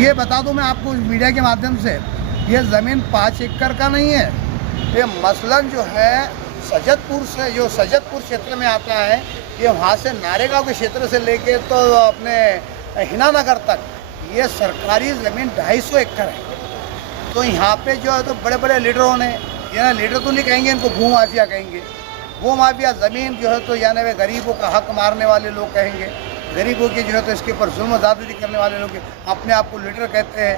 ये बता दूं मैं आपको मीडिया के माध्यम से, ये ज़मीन 5 एकड़ का नहीं है। ये मसलन जो है सजदपुर से, जो सजदपुर क्षेत्र में आता है, ये वहाँ से नारेगांव के क्षेत्र से लेके तो अपने हिनानगर तक ये सरकारी ज़मीन 250 एकड़ है। तो यहाँ पे जो है तो बड़े बड़े लीडरों ने, यानी लीडर तो नहीं कहेंगे, इनको भू माफिया कहेंगे। भू माफिया ज़मीन जो है तो यानी वे गरीबों का हक मारने वाले लोग कहेंगे, गरीबों की जो है तो इसके ऊपर जुल्म ज़्यादती करने वाले लोग अपने आप को लीडर कहते हैं।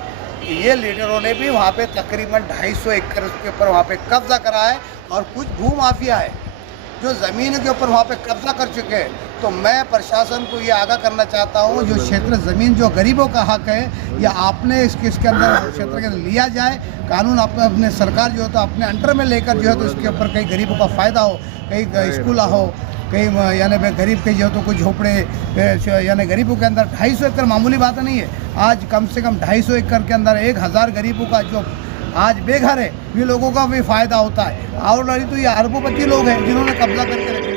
ये लीडरों ने भी वहाँ पे तकरीबन 250 एकड़ के ऊपर वहाँ पे कब्ज़ा करा है, और कुछ भू माफिया है जो ज़मीन के ऊपर वहाँ पे कब्ज़ा कर चुके हैं। तो मैं प्रशासन को ये आगाह करना चाहता हूँ, जो क्षेत्र ज़मीन जो गरीबों का हक है, या आपने इसके अंदर क्षेत्र के अंदर लिया जाए, कानून अपने सरकार जो है तो अपने अंडर में लेकर जो है तो इसके ऊपर कई गरीबों का फ़ायदा हो, कहीं स्कूल हो, कहीं यानी गरीब के जो तो कुछ झोपड़े, यानी गरीबों के अंदर 250 एकड़ मामूली बात नहीं है। आज कम से कम 250 एकड़ के अंदर 1000 गरीबों का जो आज बेघर है, ये लोगों का भी फ़ायदा होता है। और लड़ी तो ये अरबोपति लोग हैं जिन्होंने कब्जा करके रखे।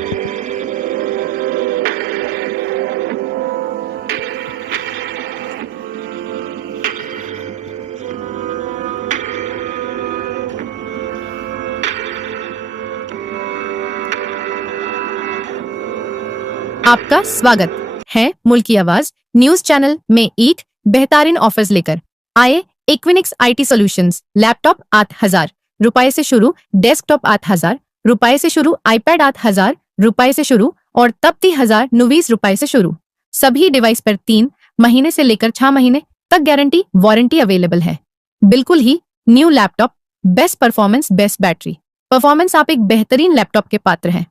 आपका स्वागत है मुल्क की आवाज न्यूज चैनल में एक बेहतरीन ऑफर्स लेकर आए। इक्विनिक्स IT सॉल्यूशंस, लैपटॉप 8000 रुपए से शुरू, डेस्कटॉप 8000 रुपए से शुरू, iPad 8000 रुपए से शुरू और तब 30,029 रुपए से शुरू। सभी डिवाइस पर 3 महीने से लेकर 6 महीने तक गारंटी वारंटी अवेलेबल है। बिल्कुल ही new laptop, best performance, best battery performance, आप एक बेहतरीन लैपटॉप के पात्र हैं।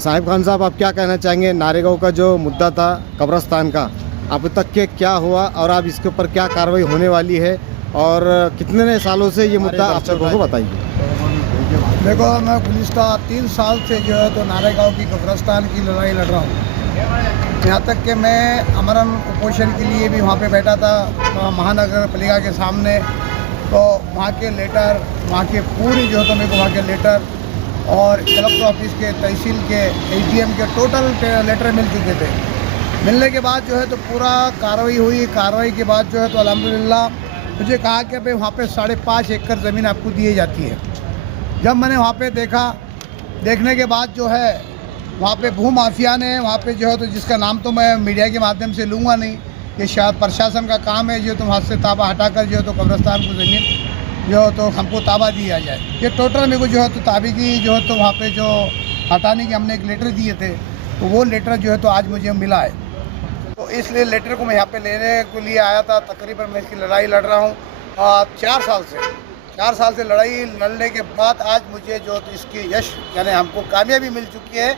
साहिब खान साहब, आप क्या कहना चाहेंगे? नारेगांव का जो मुद्दा था कब्रस्तान का, अब तक के क्या हुआ और अब इसके ऊपर क्या कार्रवाई होने वाली है, और कितने सालों से ये मुद्दा आप लोगों को बताइए। देखो, मैं गुज़िश्ता 3 साल से जो है तो नारेगांव की कब्रस्तान की लड़ाई लड़ रहा हूँ। यहाँ तक कि मैं अमरन उपोषण के लिए भी वहाँ पे बैठा था महानगर पालिका के सामने। तो वहाँ के लेटर, वहाँ के पूरी जो है तो मेरे को वहाँ के लेटर और कलेक्टर ऑफिस के, तहसील के, ADM के टोटल लेटर मिल चुके थे। मिलने के बाद जो है तो पूरा कार्रवाई हुई। कार्रवाई के बाद जो है तो अल्हम्दुलिल्लाह मुझे कहा कि भाई वहाँ पे 5.5 एकड़ ज़मीन आपको दी जाती है। जब मैंने वहाँ पे देखा, देखने के बाद जो है वहाँ पे भू माफिया ने वहाँ पे जो है तो, जिसका नाम तो मैं मीडिया के माध्यम से लूँगा नहीं, ये शायद प्रशासन का काम है जो तो वहाँ से ताबा हटाकर जो है तो कब्रस्तान को ज़मीन जो तो हमको ताबा दिया जाए। ये टोटल मेरे को जो है तो ताबे की जो है तो वहाँ पे जो हटाने के हमने एक लेटर दिए थे, तो वो लेटर जो है तो आज मुझे मिला है। तो इसलिए लेटर को मैं यहाँ पे लेने के लिए आया था। तकरीबन मैं इसकी लड़ाई लड़ रहा हूँ 4 साल से लड़ाई लड़ने के बाद आज मुझे जो तो इसकी यश यानी हमको कामयाबी मिल चुकी है।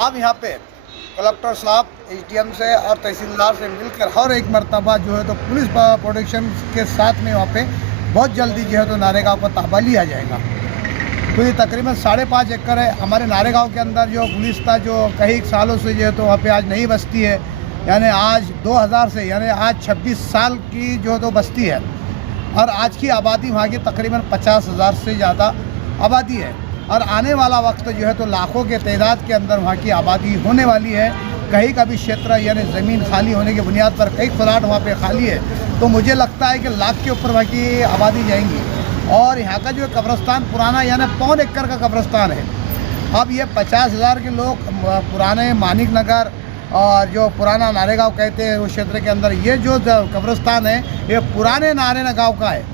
अब यहाँ पे कलेक्टर साहब, SDM से और तहसीलदार से मिलकर हर एक मरतबा जो है तो पुलिस प्रोटेक्शन के साथ में वहाँ पे बहुत जल्दी जो है तो नारेगांव पर ताबा लिया जाएगा। तो ये तकरीबन 5.5 एकड़ है। हमारे नारेगांव के अंदर जो गुज़िश्ता जो कई सालों से जो है तो वहाँ पे आज नई बस्ती है, यानी आज 2000 से, यानी आज 26 साल की जो तो बस्ती है, और आज की आबादी वहाँ की तकरीबन 50,000 से ज़्यादा आबादी है। और आने वाला वक्त जो है तो लाखों के तादाद के अंदर वहाँ की आबादी होने वाली है। कहीं का भी क्षेत्र यानी ज़मीन खाली होने की बुनियाद पर कई प्लाट वहाँ पे खाली है, तो मुझे लगता है कि लाख के ऊपर वहाँ की आबादी जाएंगी। और यहाँ का जो कब्रस्तान पुराना यानी 1.25 एकड़ का कब्रस्तान है। अब ये 50,000 के लोग पुराने मानिक नगर और जो पुराना नारेगांव कहते हैं उस क्षेत्र के अंदर ये जो कब्रस्तान है, ये पुराने नारेगांव का है।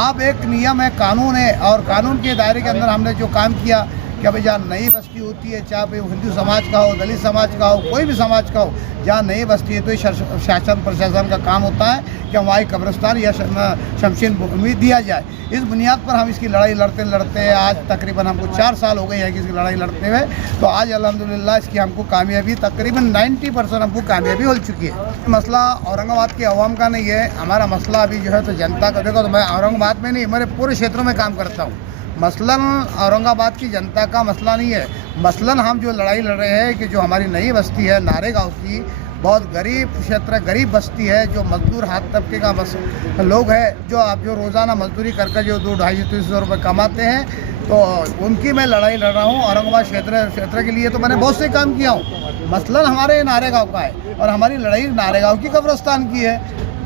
अब एक नियम है, कानून है, और कानून के दायरे के अंदर हमने जो काम किया कि भाई जहाँ नई बस्ती होती है, चाहे भाई हिंदू समाज का हो, दलित समाज का हो, कोई भी समाज का हो, जहाँ नई बस्ती है तो शासन प्रशासन का काम होता है कि वहाँ कब्रस्तान या शमशीन भूमि दिया जाए। इस बुनियाद पर हम इसकी लड़ाई लड़ते लड़ते आज तकरीबन हमको 4 साल हो गए हैं कि इसकी लड़ाई लड़ते हुए। तो आज अल्हम्दुलिल्लाह इसकी हमको कामयाबी तकरीबन 90% हमको कामयाबी हो चुकी है। मसला औरंगाबाद की आवाम का नहीं है, हमारा मसला अभी जो है तो जनता का। देखो, तो मैं औरंगाबाद में नहीं, मेरे पूरे क्षेत्रों में काम करता हूँ। मसलन औरंगाबाद की जनता का मसला नहीं है। मसलन हम जो लड़ाई लड़ रहे हैं कि जो हमारी नई बस्ती है नारेगांव की, बहुत गरीब क्षेत्र, गरीब बस्ती है, जो मजदूर हाथ तबके का बस लोग हैं, जो रोज़ाना मजदूरी कर जो 200-250 रुपये कमाते हैं, तो उनकी मैं लड़ाई लड़ रहा हूँ। औरंगाबाद क्षेत्र के लिए तो मैंने बहुत से काम किया हूँ। मसलन हमारे नारेगांव का है, और हमारी लड़ाई नारेगांव की कब्रिस्तान की है।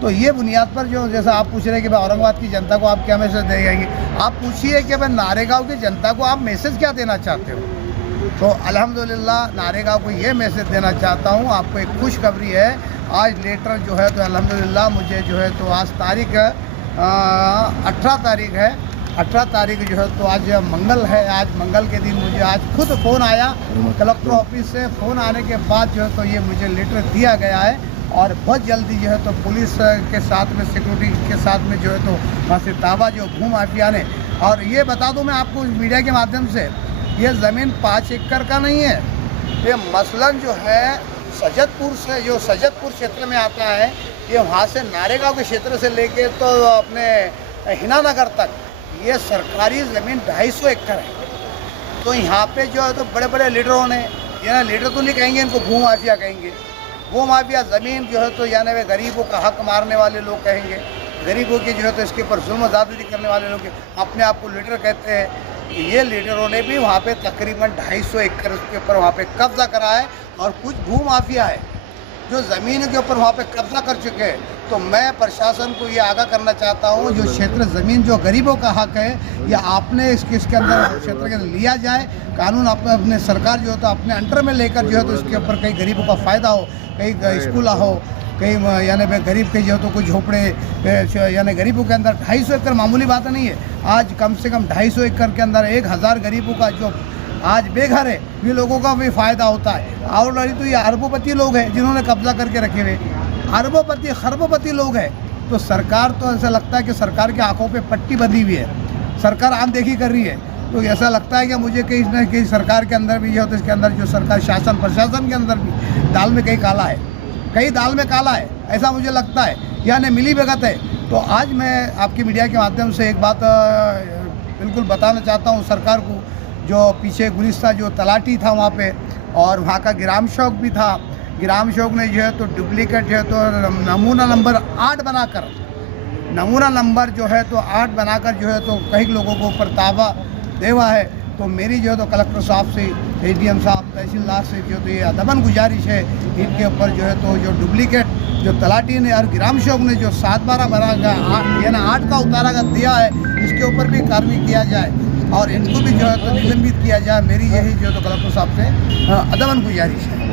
तो ये बुनियाद पर जो जैसा आप पूछ रहे हैं कि भाई औरंगाबाद की जनता को आप क्या मैसेज देंगे, आप पूछिए कि भाई नारेगांव की जनता को आप मैसेज क्या देना चाहते हो। तो अल्हम्दुलिल्लाह नारेगांव को ये मैसेज देना चाहता हूँ, आपको एक खुशखबरी है। आज लेटर जो है तो अल्हम्दुलिल्लाह मुझे जो है तो आज तारीख 18 तारीख है, 18 तारीख जो है तो आज मंगल है। आज मंगल के दिन मुझे आज खुद फ़ोन आया कलेक्टर ऑफिस से। फ़ोन आने के बाद जो है तो ये मुझे लेटर दिया गया है और बहुत जल्दी जो है तो पुलिस के साथ में सिक्योरिटी के साथ में जो है तो वहाँ से ताबा जो भू माफिया ने। और ये बता दूँ मैं आपको मीडिया के माध्यम से, ये ज़मीन 5 एकड़ का नहीं है। ये मसलन जो है सजदपुर से, जो सजदपुर क्षेत्र में आता है, ये वहाँ से नारेगांव के क्षेत्र से लेके तो अपने हिनानगर तक ये सरकारी ज़मीन 250 एकड़ है। तो यहाँ पे जो है तो बड़े बड़े लीडरों ने, ये लीडर तो नहीं कहेंगे, इनको भू माफिया कहेंगे। वो माफिया ज़मीन जो है तो यानी वे गरीबों का हक मारने वाले लोग कहेंगे, गरीबों की जो है तो इसके ऊपर जुल्म ज़्यादती करने वाले लोग अपने आप को लीडर कहते हैं। ये लीडरों ने भी वहाँ पे तकरीबन 250 एकड़ के ऊपर वहाँ पे कब्ज़ा करा है और कुछ भू माफिया है जो ज़मीन के ऊपर वहाँ पे कब्ज़ा कर चुके हैं। तो मैं प्रशासन को ये आगाह करना चाहता हूँ, जो क्षेत्र ज़मीन जो गरीबों का हक है, या आपने इसके अंदर क्षेत्र के अंदर लिया जाए, कानून अपने सरकार जो है तो अपने अंडर में लेकर जो है तो इसके ऊपर कई गरीबों का फ़ायदा हो, कहीं स्कूल हो, कहीं यानी गरीब के जो है तो कुछ झोपड़े, यानी गरीबों के अंदर 250 एकड़ मामूली बात नहीं है। आज कम से कम 250 एकड़ के अंदर 1000 गरीबों का जो आज बेघर है, ये लोगों का भी फ़ायदा होता है। ऑलरेडी तो ये अरबोपति लोग हैं जिन्होंने कब्जा करके रखे हुए, अरबोपति खरबोपति लोग हैं। तो सरकार तो ऐसा लगता है कि सरकार की आंखों पे पट्टी बंधी हुई है, सरकार आमदेखी कर रही है। तो ऐसा लगता है कि मुझे कहीं न कहीं सरकार के अंदर भी जो है तो इसके अंदर जो सरकार शासन प्रशासन के अंदर भी दाल में कहीं काला है, कहीं दाल में काला है, ऐसा मुझे लगता है, यानी मिली भगत है। तो आज मैं आपकी मीडिया के माध्यम से एक बात बिल्कुल बताना चाहता हूँ सरकार को, जो पीछे गुलिस्ता जो तलाटी था वहाँ पे, और वहाँ का ग्राम शौक भी था, ग्राम शौक ने जो है तो डुप्लीकेट जो है तो नमूना नंबर 8 बनाकर, नमूना नंबर जो है तो 8 बनाकर जो है तो कई लोगों को ऊपर ताबा देवा है। तो मेरी जो है तो कलेक्टर साहब से, एडीएम साहब, तहसीलदार से जो तो ये अदबन गुजारिश है, इनके ऊपर जो है तो जो डुप्लीकेट जो तलाटी ने और ग्राम शौक ने जो 7/12 बना यानी 8 का उतारा का दिया है, इसके ऊपर भी कार्रवाई किया जाए और इनको भी जो है तो निलंबित किया जाए। मेरी यही जो है तो कलेक्टर साहब से अदबन गुजारिश है।